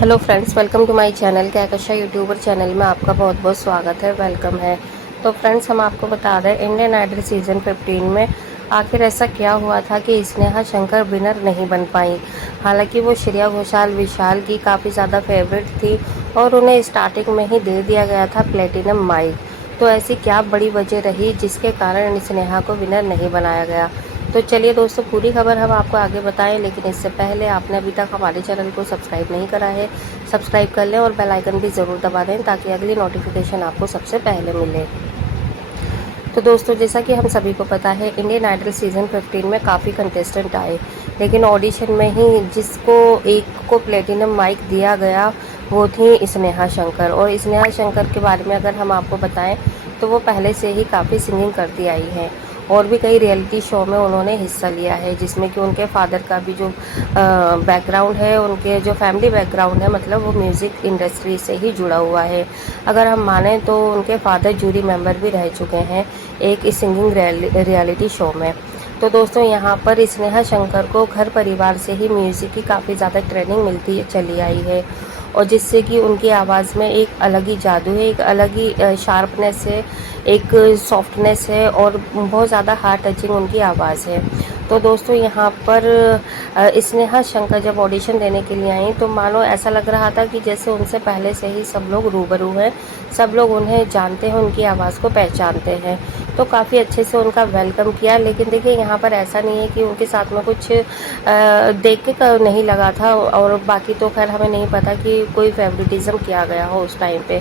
Hello friends, welcome to my channel. Kahkasha YouTuber channel में आपका बहुत बहुत स्वागत है, वेलकम है। तो फ्रेंड्स, हम आपको बता दें, इंडियन आइडल सीज़न 15 में आखिर ऐसा क्या हुआ था कि स्नेहा शंकर विनर नहीं बन पाई। हालांकि वो श्रेया घोषाल विशाल की काफ़ी ज़्यादा फेवरेट थी और उन्हें स्टार्टिंग में ही दे दिया गया था प्लेटिनम माइक। तो ऐसी क्या बड़ी वजह रही जिसके कारण स्नेहा को विनर नहीं बनाया गया। तो चलिए दोस्तों, पूरी खबर हम आपको आगे बताएं, लेकिन इससे पहले आपने अभी तक हमारे चैनल को सब्सक्राइब नहीं करा है, सब्सक्राइब कर लें और बेल आइकन भी ज़रूर दबा दें ताकि अगली नोटिफिकेशन आपको सबसे पहले मिले। तो दोस्तों, जैसा कि हम सभी को पता है, इंडियन आइडल सीज़न 15 में काफ़ी कंटेस्टेंट आए, लेकिन ऑडिशन में ही जिसको एक को प्लेटिनम माइक दिया गया वो थी स्नेहा शंकर। और स्नेहा शंकर के बारे में अगर हम आपको बताएं तो वो पहले से ही काफ़ी सिंगिंग करती आई हैं और भी कई रियलिटी शो में उन्होंने हिस्सा लिया है, जिसमें कि उनके फादर का भी जो बैकग्राउंड है, उनके जो फैमिली बैकग्राउंड है, मतलब वो म्यूज़िक इंडस्ट्री से ही जुड़ा हुआ है। अगर हम माने तो उनके फादर जूरी मेंबर भी रह चुके हैं एक सिंगिंग रियलिटी शो में। तो दोस्तों, यहाँ पर स्नेहा शंकर को घर परिवार से ही म्यूज़िक की काफ़ी ज़्यादा ट्रेनिंग मिलती चली आई है और जिससे कि उनकी आवाज़ में एक अलग ही जादू है, एक अलग ही शार्पनेस है, एक सॉफ्टनेस है और बहुत ज़्यादा हार्ट टचिंग उनकी आवाज़ है। तो दोस्तों, यहाँ पर स्नेहा शंकर जब ऑडिशन देने के लिए आई तो मानो ऐसा लग रहा था कि जैसे उनसे पहले से ही सब लोग रूबरू हैं, सब लोग उन्हें जानते हैं, उनकी आवाज़ को पहचानते हैं। तो काफ़ी अच्छे से उनका वेलकम किया। लेकिन देखिए, यहाँ पर ऐसा नहीं है कि उनके साथ में कुछ देख के नहीं लगा था, और बाकी तो खैर हमें नहीं पता कि कोई फेवरेटिज्म किया गया हो उस टाइम पे,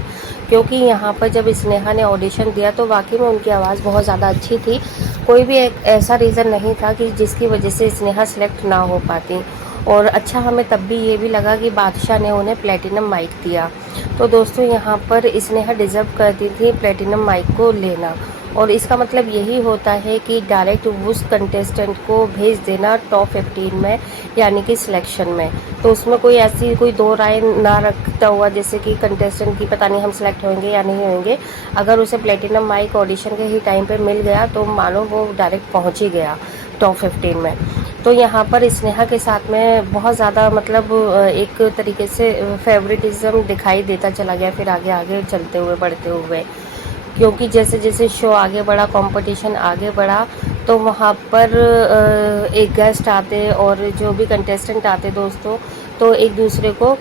क्योंकि यहाँ पर जब स्नेहा ने ऑडिशन दिया तो वाकई में उनकी आवाज़ बहुत ज़्यादा अच्छी थी। कोई भी एक ऐसा रीज़न नहीं था कि जिसकी वजह से स्नेहा सेलेक्ट ना हो पाती। और अच्छा, हमें तब भी ये भी लगा कि बादशाह ने उन्हें प्लेटिनम माइक दिया। तो दोस्तों, यहाँ पर स्नेहा डिज़र्व करती थी प्लेटिनम माइक को लेना, और इसका मतलब यही होता है कि डायरेक्ट उस कंटेस्टेंट को भेज देना टॉप 15 में, यानी कि सिलेक्शन में। तो उसमें कोई ऐसी कोई दो राय ना रखता हुआ जैसे कि कंटेस्टेंट की पता नहीं हम सिलेक्ट होंगे या नहीं होंगे, अगर उसे प्लेटिनम माइक ऑडिशन के ही टाइम पे मिल गया तो मानो वो डायरेक्ट पहुंच ही गया टॉप 15 में। तो यहाँ पर स्नेहा के साथ में बहुत ज़्यादा मतलब एक तरीके से फेवरेटिज्म दिखाई देता चला गया फिर आगे आगे चलते हुए बढ़ते हुए, क्योंकि जैसे जैसे शो आगे बढ़ा, कंपटीशन आगे बढ़ा, तो वहाँ पर एक गेस्ट आते और जो भी कंटेस्टेंट आते दोस्तों, तो एक दूसरे को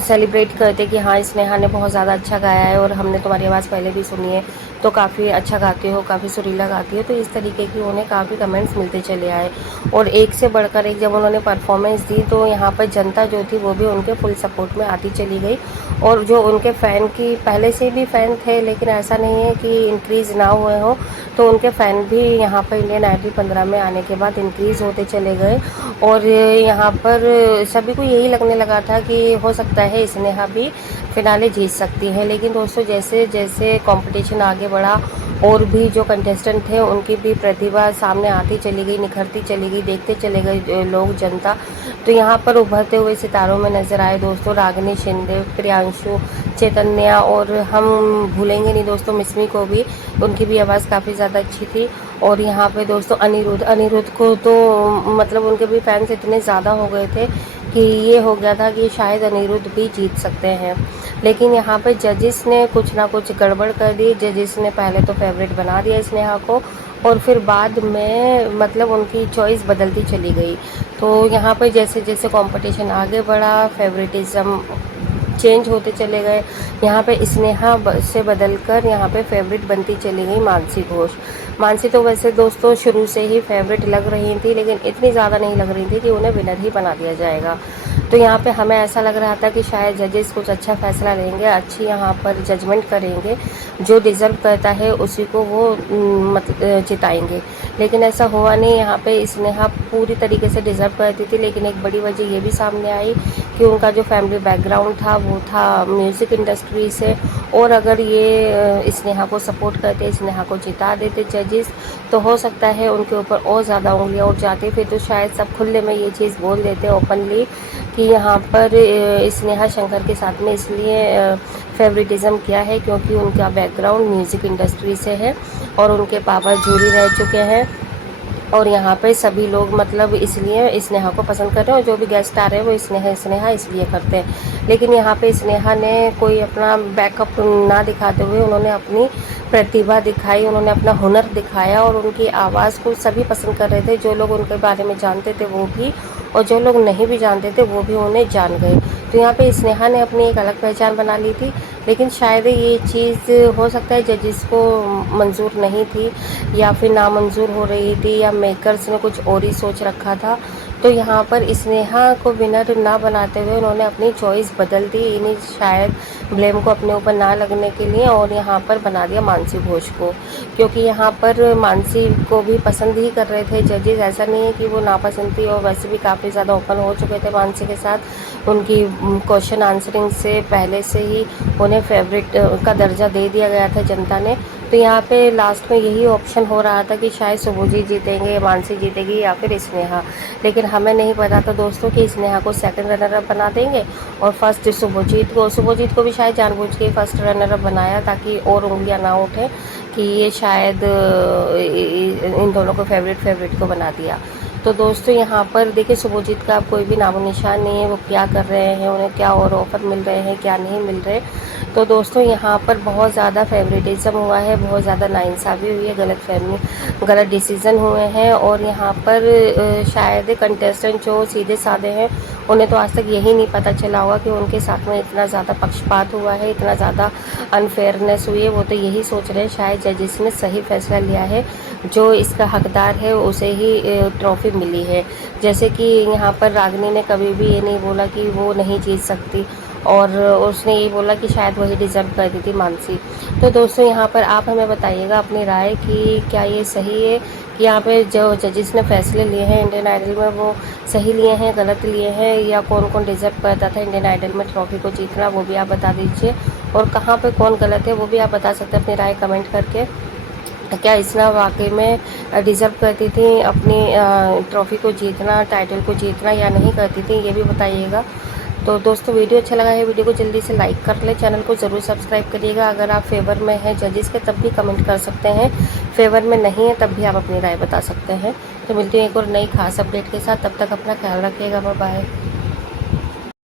सेलिब्रेट करते कि हाँ, स्नेहा ने बहुत ज़्यादा अच्छा गाया है और हमने तुम्हारी आवाज़ पहले भी सुनी है, तो काफ़ी अच्छा गाती हो, काफ़ी सुरीला गाती हो। तो इस तरीके की उन्हें काफ़ी कमेंट्स मिलते चले आए और एक से बढ़कर एक जब उन्होंने परफॉर्मेंस दी तो यहाँ पर जनता जो थी वो भी उनके फुल सपोर्ट में आती चली गई। और जो उनके फ़ैन की पहले से भी फ़ैन थे, लेकिन ऐसा नहीं है कि इंक्रीज़ ना हुए हो, तो उनके फ़ैन भी यहाँ पर इंडियन आइडल 15 में आने के बाद इंक्रीज़ होते चले गए। और यहाँ पर सभी को यही लगने लगा था कि हो सकता है स्नेहा भी फिनाले जीत सकती है। लेकिन दोस्तों, जैसे जैसे कंपटीशन आगे बढ़ा और भी जो कंटेस्टेंट थे उनकी भी प्रतिभा सामने आती चली गई, निखरती चली गई, देखते चले गए लोग, जनता। तो यहाँ पर उभरते हुए सितारों में नज़र आए दोस्तों रागिनी शिंदे, प्रियांशु, चैतन्या, और हम भूलेंगे नहीं दोस्तों मिस्मी को भी, उनकी भी आवाज़ काफ़ी ज़्यादा अच्छी थी। और यहाँ पे दोस्तों अनिरुद्ध को तो मतलब उनके भी फैंस इतने ज़्यादा हो गए थे कि ये हो गया था कि शायद अनिरुद्ध भी जीत सकते हैं। लेकिन यहाँ पे जजिस ने कुछ ना कुछ गड़बड़ कर दी। जजिस ने पहले तो फेवरेट बना दिया स्नेहा को और फिर बाद में मतलब उनकी चॉइस बदलती चली गई। तो यहाँ पे जैसे जैसे कंपटीशन आगे बढ़ा, फेवरेटिज्म चेंज होते चले गए। यहाँ पे स्नेहा से बदलकर यहाँ पे फेवरेट बनती चली गई मानसी घोष। मानसी तो वैसे दोस्तों शुरू से ही फेवरेट लग रही थी, लेकिन इतनी ज़्यादा नहीं लग रही थी कि उन्हें विनर ही बना दिया जाएगा। तो यहाँ पे हमें ऐसा लग रहा था कि शायद जजेस कुछ अच्छा फैसला लेंगे, अच्छी यहाँ पर जजमेंट करेंगे, जो डिज़र्व करता है उसी को वो मतलब जिताएंगे। लेकिन ऐसा हुआ नहीं। यहाँ पे स्नेहा पूरी तरीके से डिज़र्व करती थी, लेकिन एक बड़ी वजह ये भी सामने आई कि उनका जो फैमिली बैकग्राउंड था वो था म्यूज़िक इंडस्ट्री से। और अगर ये स्नेहा को सपोर्ट करते, स्नेहा को जिता देते जजेस, तो हो सकता है उनके ऊपर और ज़्यादा उंगलियां उठ जाती। फिर तो शायद सब खुले में ये चीज़ बोल देते ओपनली कि यहाँ पर स्नेहा शंकर के साथ में इसलिए फेवरेटिज़म किया है क्योंकि उनका बैकग्राउंड म्यूज़िक इंडस्ट्री से है और उनके पापा जूरी रह चुके हैं। और यहाँ पे सभी लोग मतलब इसलिए स्नेहा को पसंद कर रहे हैं, और जो भी गेस्ट आ रहे हैं वो स्नेहा स्नेहा इसलिए करते हैं। लेकिन यहाँ पे स्नेहा ने कोई अपना बैकअप ना दिखाते हुए उन्होंने अपनी प्रतिभा दिखाई, उन्होंने अपना हुनर दिखाया, और उनकी आवाज़ को सभी पसंद कर रहे थे। जो लोग उनके बारे में जानते थे वो भी, और जो लोग नहीं भी जानते थे वो भी उन्हें जान गए। तो यहाँ पे स्नेहा ने अपनी एक अलग पहचान बना ली थी। लेकिन शायद ये चीज़ हो सकता है जजिस को मंजूर नहीं थी, या फिर नामंजूर हो रही थी, या मेकर्स ने कुछ और ही सोच रखा था। तो यहाँ पर स्नेहा को विनर ना बनाते हुए उन्होंने अपनी चॉइस बदल दी, इन्हीं शायद ब्लेम को अपने ऊपर ना लगने के लिए, और यहाँ पर बना दिया मानसी घोष को। क्योंकि यहाँ पर मानसी को भी पसंद ही कर रहे थे जजेस, ऐसा नहीं है कि वो नापसंद थी, और वैसे भी काफ़ी ज़्यादा ओपन हो चुके थे मानसी के साथ। उनकी क्वेश्चन आंसरिंग से पहले से ही उन्हें फेवरेट का दर्जा दे दिया गया था जनता ने। तो यहाँ पे लास्ट में यही ऑप्शन हो रहा था कि शायद शुभजीत जीतेंगे, मानसी जीतेगी, या फिर स्नेहा। लेकिन हमें नहीं पता था दोस्तों कि स्नेहा को सेकंड रनर अप बना देंगे, और फर्स्ट शुभजीत को भी शायद जानबूझ के फर्स्ट रनर अप बनाया, ताकि और उंगलियां ना उठें कि ये शायद इन दोनों को फेवरेट को बना दिया। तो दोस्तों यहाँ पर देखिए शुभजीत का अब कोई भी नामो निशान नहीं है, वो क्या कर रहे हैं, उन्हें क्या और ऑफर मिल रहे हैं, क्या नहीं मिल रहे। तो दोस्तों यहाँ पर बहुत ज़्यादा फेवरेटिज्म हुआ है, बहुत ज़्यादा नाइंसाफ़ी हुई है, गलत डिसीज़न हुए हैं। और यहाँ पर शायद कंटेस्टेंट जो सीधे साधे हैं उन्हें तो आज तक यही नहीं पता चला होगा कि उनके साथ में इतना ज़्यादा पक्षपात हुआ है, इतना ज़्यादा अनफेयरनेस हुई है। वो तो यही सोच रहे हैं शायद जजिस ने सही फैसला लिया है, जो इसका हकदार है उसे ही ट्रॉफी मिली है। जैसे कि यहाँ पर रागिनी ने कभी भी ये नहीं बोला कि वो नहीं जीत सकती, और उसने ये बोला कि शायद वही डिज़र्व करती थी मानसी। तो दोस्तों यहाँ पर आप हमें बताइएगा अपनी राय कि क्या ये सही है कि यहाँ पे जो जजिस ने फैसले लिए हैं इंडियन आइडल में वो सही लिए हैं, गलत लिए हैं, या कौन कौन डिज़र्व करता था इंडियन आइडल में ट्रॉफी को जीतना, वो भी आप बता दीजिए। और कहाँ पे कौन गलत है वो भी आप बता सकते हैं अपनी राय कमेंट करके। क्या स्नेहा वाकई में डिज़र्व करती थी अपनी ट्रॉफी को जीतना, टाइटल को जीतना, या नहीं करती थी, ये भी बताइएगा। तो दोस्तों वीडियो अच्छा लगा है, वीडियो को जल्दी से लाइक कर ले, चैनल को ज़रूर सब्सक्राइब करिएगा। अगर आप फेवर में हैं जजेस के तब भी कमेंट कर सकते हैं, फेवर में नहीं है तब भी आप अपनी राय बता सकते हैं। तो मिलती हैं एक और नई खास अपडेट के साथ, तब तक अपना ख्याल रखिएगा, बाय बाय।